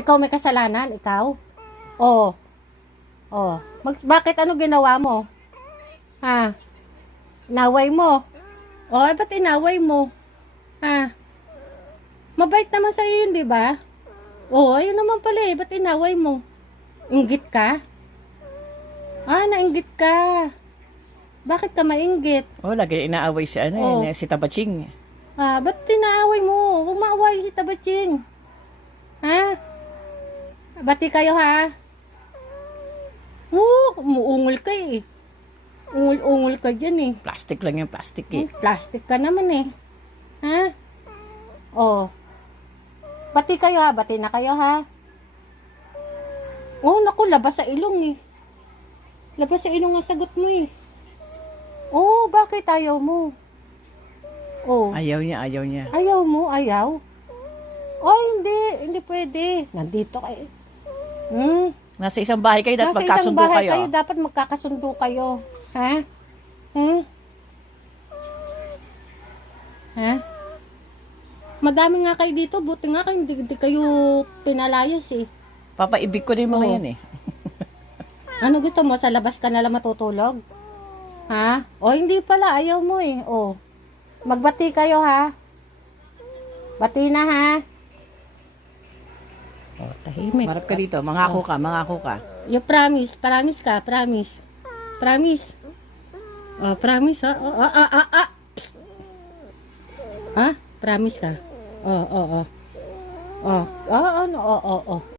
Ikaw may kasalanan, ikaw? Oo. Oh. Bakit ano ginawa mo? Ha? Inaway mo? Oh, ba't inaway mo? Ha? Mabait naman sa iyo, di ba? Oh, ayun naman pala eh. Ba't inaway mo? Inggit ka? Ah, nainggit ka. Bakit ka mainggit? Oh, lagi inaaway si Oh. si Tabaching. Ah, ba't tinaaway mo? Huwag maaway si Tabaching. Ha? Bati kayo ha? Umuungol ka eh. Ungol-ungol ka dyan eh. Plastic lang yung plastic eh. Plastic ka naman eh. Ha? Oh. Bati kayo ha? Bati na kayo ha? Oh, naku, labas sa ilong eh. Labas sa ilong ang sagot mo eh. Oh, bakit ayaw mo? Oh. Ayaw niya, ayaw niya. Ayaw mo? Ayaw? Oh, hindi. Hindi pwede. Nandito kayo. Nasa isang bahay kayo, dapat Nasa isang magkasundo bahay kayo. dapat magkakasundo kayo. Ha? Ha? Madami nga kayo dito. Buti nga kayo, hindi kayo pinalayas eh. Papaibig ko na yung mga Oh. yan eh. Ano gusto mo? Sa labas ka na lang matutulog? Ha? O hindi pala. Ayaw mo eh. O. Magbati kayo ha. Bati na ha. O, tahimik. Marap ka dito, mangako ka, mangako ka. You promise. Promise ka. Promise. Promise. O, promise ha. Ha? Promise ka. O. O.